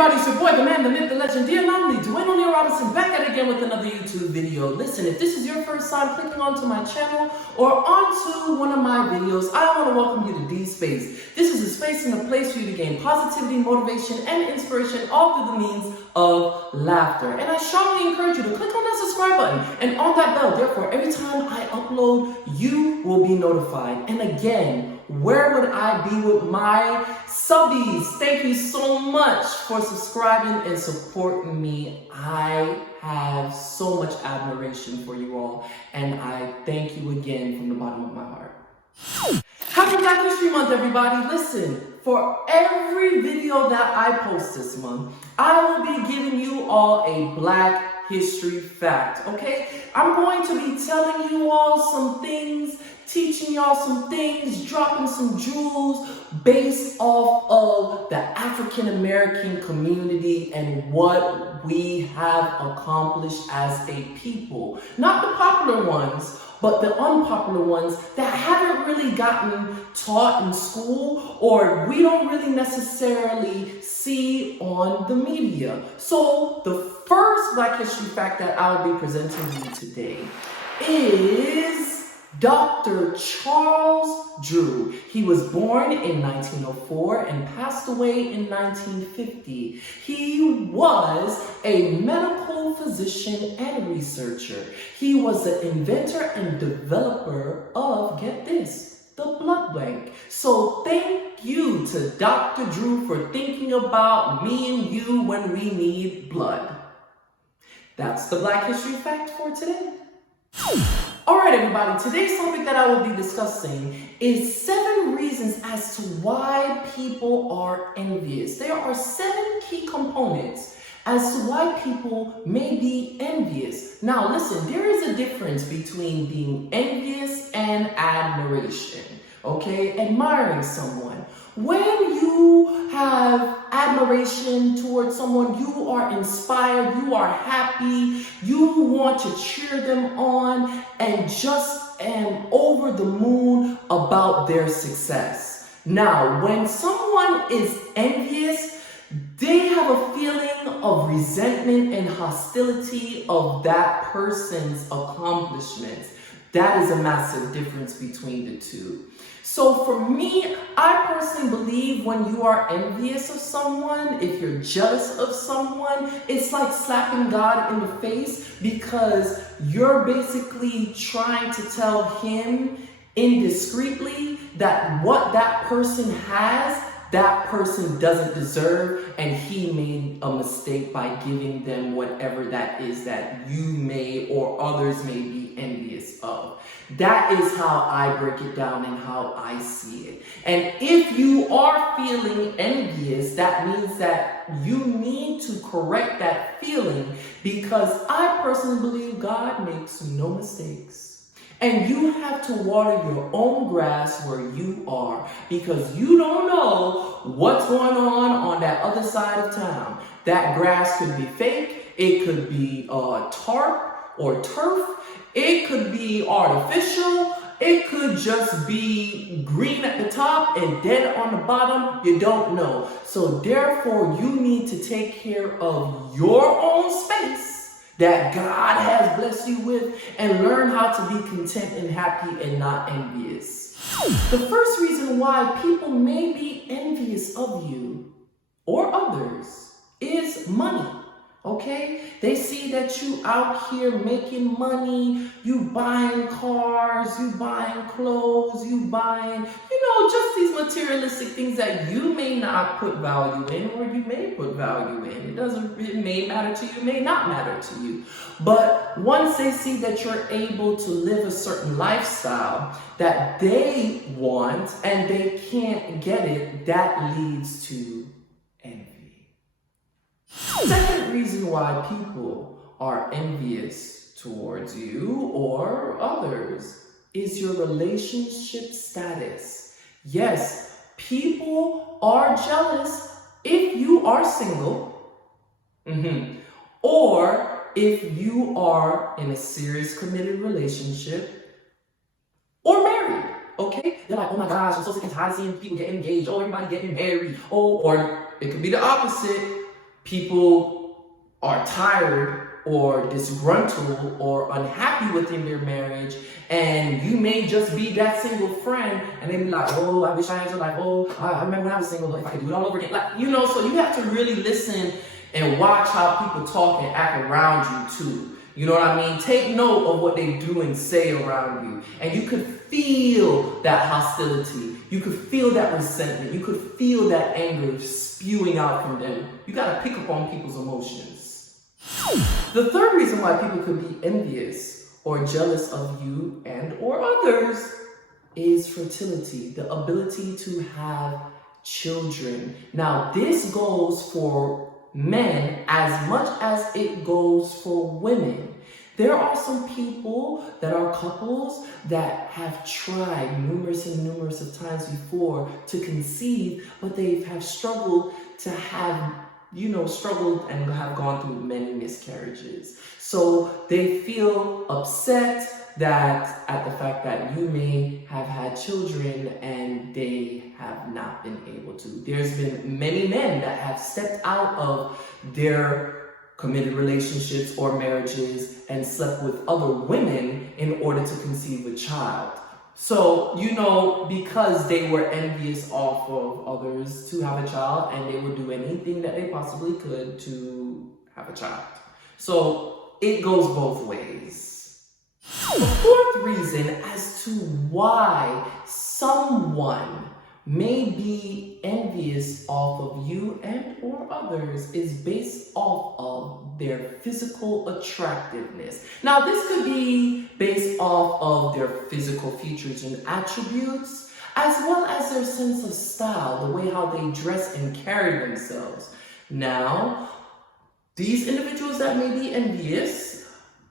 everybody, it's your boy, the man, the myth, the legend, the anomaly, Dwayne O'Neal Robinson, back at it again with another YouTube video. Listen, if this is your first time clicking onto my channel or onto one of my videos, I want to welcome you to D Space. This is a space and a place for you to gain positivity, motivation, and inspiration, all through the means of laughter. And I strongly encourage you to click on that subscribe button and on that bell. Therefore, every time I upload, you will be notified. And again, where would I be with my subbies? Thank you so much for subscribing and supporting me. I have so much admiration for you all, and I thank you again from the bottom of my heart. Happy Black History Month, everybody. Listen, for every video that I post this month, I will be giving you all a Black history fact, okay? I'm going to be telling you all some things, teaching y'all some things, dropping some jewels based off of the African American community and what we have accomplished as a people. Not the popular ones, but the unpopular ones that haven't really gotten taught in school or we don't really necessarily see on the media. So the first Black history fact that I'll be presenting you today is Dr. Charles Drew. He was born in 1904 and passed away in 1950. He was a medical physician and researcher. He was the inventor and developer of, get this, the blood bank. So thank you to Dr. Drew for thinking about me and you when we need blood. That's the Black history fact for today. Alright everybody, today's topic that I will be discussing is 7 reasons as to why people are envious. There are 7 key components as to why people may be envious. Now listen, there is a difference between being envious and admiration, okay? Admiring someone. When you have admiration towards someone, you are inspired, you are happy, you want to cheer them on, and just am over the moon about their success. Now, when someone is envious, they have a feeling of resentment and hostility of that person's accomplishments. That is a massive difference between the two. So for me, I personally believe when you are envious of someone, if you're jealous of someone, it's like slapping God in the face because you're basically trying to tell him indiscreetly that what that person has, that person doesn't deserve, and he made a mistake by giving them whatever that is that you may or others may be envious of. That is how I break it down and how I see it. And if you are feeling envious, that means that you need to correct that feeling because I personally believe God makes no mistakes. And you have to water your own grass where you are because you don't know what's going on that other side of town. That grass could be fake. It could be tarp or turf. It could be artificial. It could just be green at the top and dead on the bottom. You don't know. So therefore, you need to take care of your own space that God has blessed you with and learn how to be content and happy and not envious. The first reason why people may be envious of you or others is money. Okay, they see that you out here making money, you buying cars, you buying clothes, you buying, just these materialistic things that you may not put value in or you may put value in. It may matter to you, it may not matter to you. But once they see that you're able to live a certain lifestyle that they want and they can't get it, that leads to envy. Second reason why people are envious towards you or others is your relationship status. Yes, people are jealous if you are single, or if you are in a serious committed relationship or married. Okay? They're like, oh my gosh, I'm so sick and tired of seeing people get engaged. Oh, everybody getting married. Oh, or it could be the opposite. people are tired or disgruntled or unhappy within their marriage, and you may just be that single friend, and they be like, oh, I wish I had your life. Oh, I remember when I was single, if I could do it all over again. Like, you know, so you have to really listen and watch how people talk and act around you too. You know what I mean? Take note of what they do and say around you. And you could feel that hostility. You could feel that resentment. You could feel that anger spewing out from them. You got to pick up on people's emotions. The third reason why people could be envious or jealous of you and or others is fertility, the ability to have children. Now, this goes for men as much as it goes for women. There are some people that are couples that have tried numerous of times before to conceive, but they have struggled to have, struggled and have gone through many miscarriages. So they feel upset that at the fact that you may have had children and they have not been able to. There's been many men that have stepped out of their committed relationships or marriages and slept with other women in order to conceive a child. So, because they were envious off of others to have a child, and they would do anything that they possibly could to have a child. So it goes both ways. The fourth reason as to why someone may be envious off of you and or others is based off of their physical attractiveness. Now, this could be based off of their physical features and attributes, as well as their sense of style, the way how they dress and carry themselves. Now, these individuals that may be envious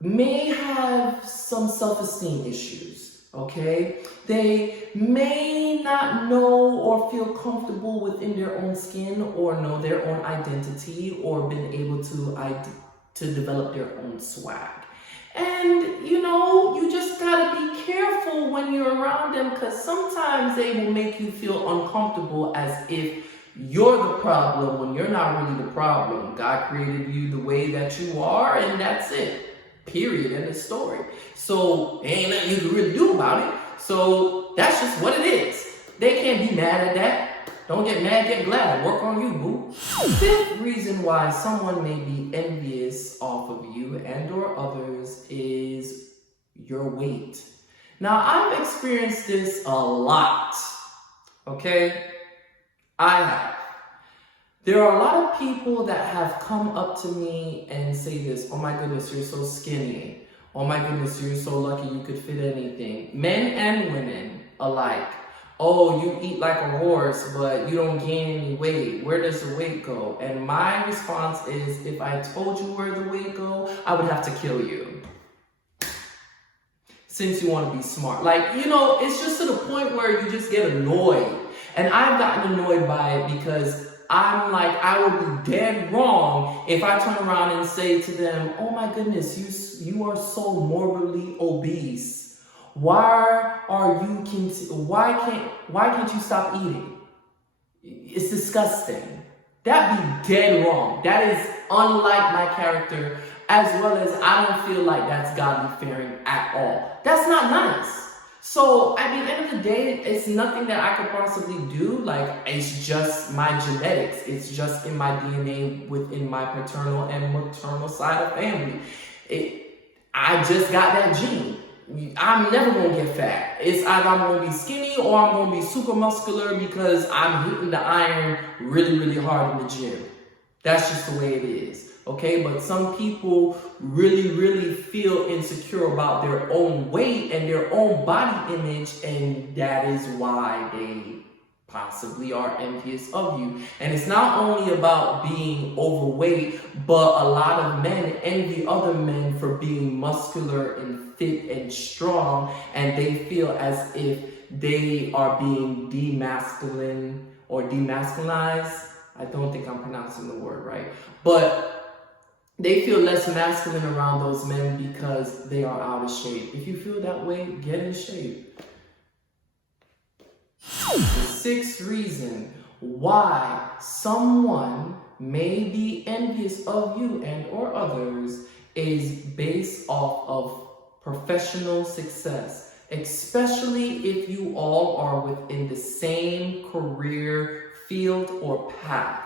may have some self-esteem issues, okay? They may not know or feel comfortable within their own skin or know their own identity or been able to develop their own swag. And, you just gotta be careful when you're around them, because sometimes they will make you feel uncomfortable as if you're the problem when you're not really the problem. God created you the way that you are, and that's it. Period. End of story. So ain't nothing you can really do about it. So that's just what it is. They can't be mad at that. Don't get mad, get glad. Work on you, boo. Fifth reason why someone may be envious off of you and or others is your weight. Now, I've experienced this a lot. Okay? I have. There are a lot of people that have come up to me and say this: oh my goodness, you're so skinny. Oh my goodness, you're so lucky you could fit anything. Men and women alike. Oh, you eat like a horse, but you don't gain any weight. Where does the weight go? And my response is, if I told you where the weight go, I would have to kill you. Since you want to be smart. It's just to the point where you just get annoyed. And I've gotten annoyed by it because I'm like, I would be dead wrong if I turn around and say to them, oh my goodness, you are so morbidly obese. Why can't you stop eating? It's disgusting. That'd be dead wrong. That is unlike my character, as well as I don't feel like that's godly fearing at all. That's not nice. So at the end of the day, it's nothing that I could possibly do. It's just my genetics. It's just in my DNA within my paternal and maternal side of family. I just got that gene. I'm never going to get fat. It's either I'm going to be skinny or I'm going to be super muscular because I'm hitting the iron really, really hard in the gym. That's just the way it is. Okay, but some people really, really feel insecure about their own weight and their own body image, and that is why they possibly are envious of you. And it's not only about being overweight, but a lot of men envy other men for being muscular and fit and strong, and they feel as if they are being demasculine or demasculinized. I don't think I'm pronouncing the word right, but they feel less masculine around those men because they are out of shape. If you feel that way, get in shape. The sixth reason why someone may be envious of you and or others is based off of professional success, especially if you all are within the same career field or path.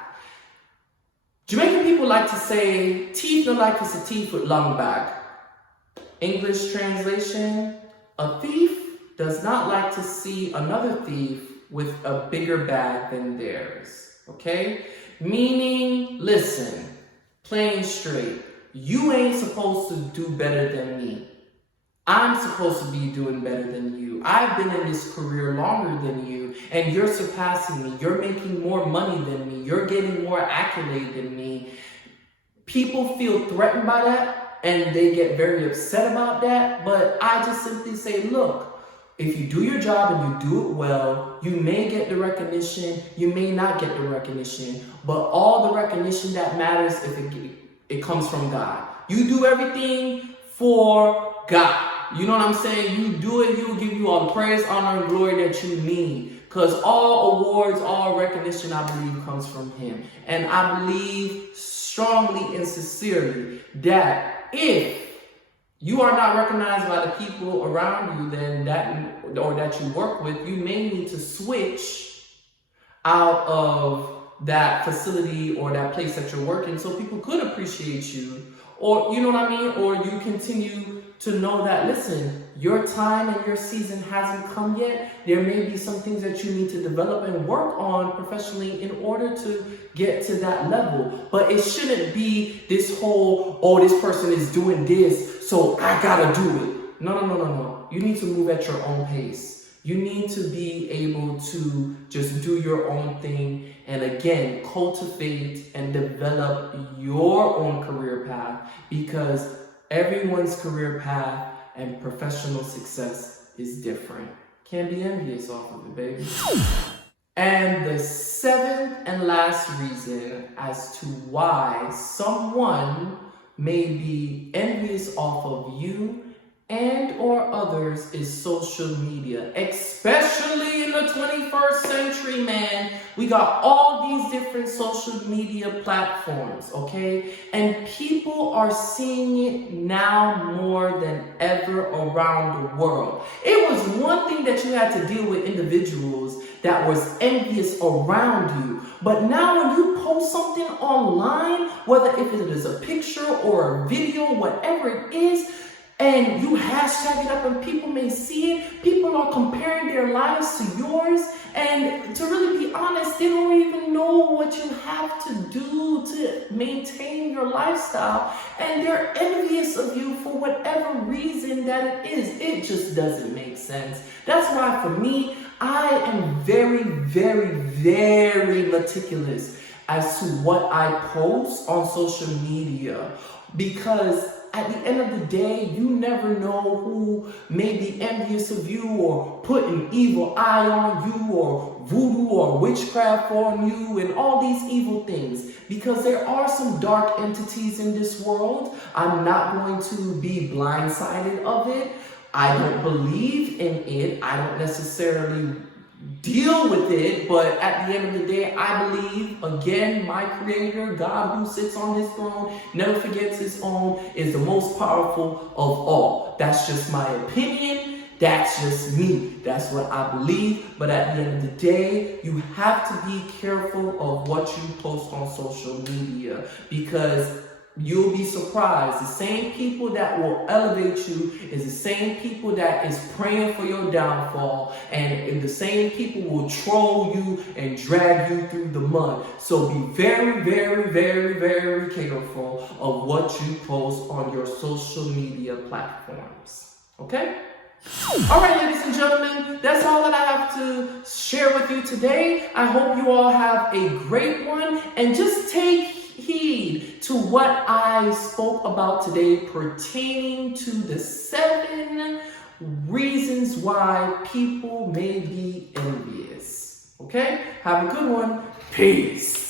Jamaican people like to say, teeth no like is a teeth with long back. English translation, a thief does not like to see another thief with a bigger bag than theirs, okay? Meaning, listen, plain straight, you ain't supposed to do better than me. I'm supposed to be doing better than you. I've been in this career longer than you, and you're surpassing me. You're making more money than me. You're getting more accolade than me. People feel threatened by that, and they get very upset about that, but I just simply say, look, if you do your job and you do it well, you may get the recognition, you may not get the recognition, but all the recognition that matters if it comes from God. You do everything for God. You know what I'm saying? You do it, He will give you all the praise, honor, and glory that you need. Because all awards, all recognition, I believe, comes from Him. And I believe strongly and sincerely that if you are not recognized by the people around you, then that you work with, you may need to switch out of that facility or that place that you're working so people could appreciate you. Or, you know what I mean? Or you continue to know that, listen, your time and your season hasn't come yet. There may be some things that you need to develop and work on professionally in order to get to that level. But it shouldn't be this whole, oh, this person is doing this, so I gotta do it. No. You need to move at your own pace. You need to be able to just do your own thing and again, cultivate and develop your own career path, because everyone's career path and professional success is different. Can't be envious off of it, baby. And the seventh and last reason as to why someone may be envious off of you and or others is social media, especially in the 21st century, man. We got all these different social media platforms, okay? And people are seeing it now more than ever around the world. It was one thing that you had to deal with individuals that was envious around you. But now when you post something online, whether if it is a picture or a video, whatever it is, and you hashtag it up and people may see it, people are comparing their lives to yours. And to really be honest, they don't even know what you have to do to maintain your lifestyle. And they're envious of you for whatever reason that it is. It just doesn't make sense. That's why for me, I am very, very, very meticulous as to what I post on social media, because at the end of the day, you never know who may be envious of you or put an evil eye on you or voodoo or witchcraft on you and all these evil things, because there are some dark entities in this world. I'm not going to be blindsided of it. I don't believe in it. I don't necessarily deal with it, but at the end of the day, I believe, again, my creator, God who sits on his throne, never forgets his own, is the most powerful of all. That's just my opinion. That's just me. That's what I believe. But at the end of the day, you have to be careful of what you post on social media, because you'll be surprised. The same people that will elevate you is the same people that is praying for your downfall, and the same people will troll you and drag you through the mud. So be very, very, very, very careful of what you post on your social media platforms. Okay? All right, ladies and gentlemen, that's all that I have to share with you today. I hope you all have a great one, and just take heed to what I spoke about today pertaining to the 7 reasons why people may be envious. Okay? Have a good one. Peace.